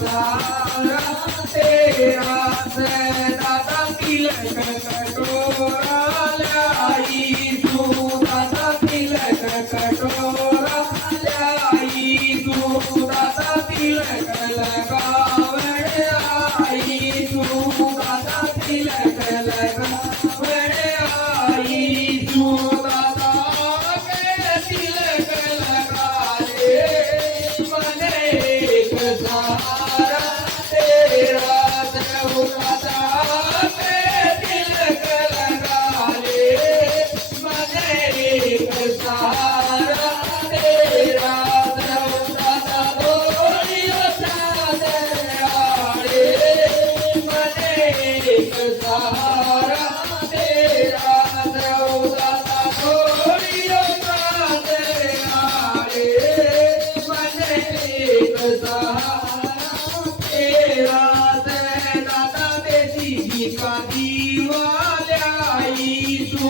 सारा तेरा से दादा तिलक कटोरा लाई तू दादा तिलक कटोरा लाई तू दादा तिलक लगावण आई तू दादा तिलक लगावण आई तू दादा के तिलक लगा ले मने एक सहारा तेरा दादा के तिलक लगा ले मने एक सहारा तेरा दादा बोलियो सादे आड़े मने एक सहारा तेरा दादा बोलियो सादे आड़े मने एक सहारा तेरा दादा देसी घी का दीवा लाई तू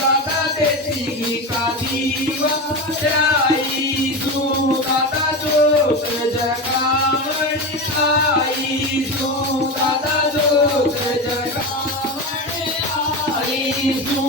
दादा देसी घी का दीवा लाई तू दादा जोत जगावण आई तू दादा जोत जगावण आई तू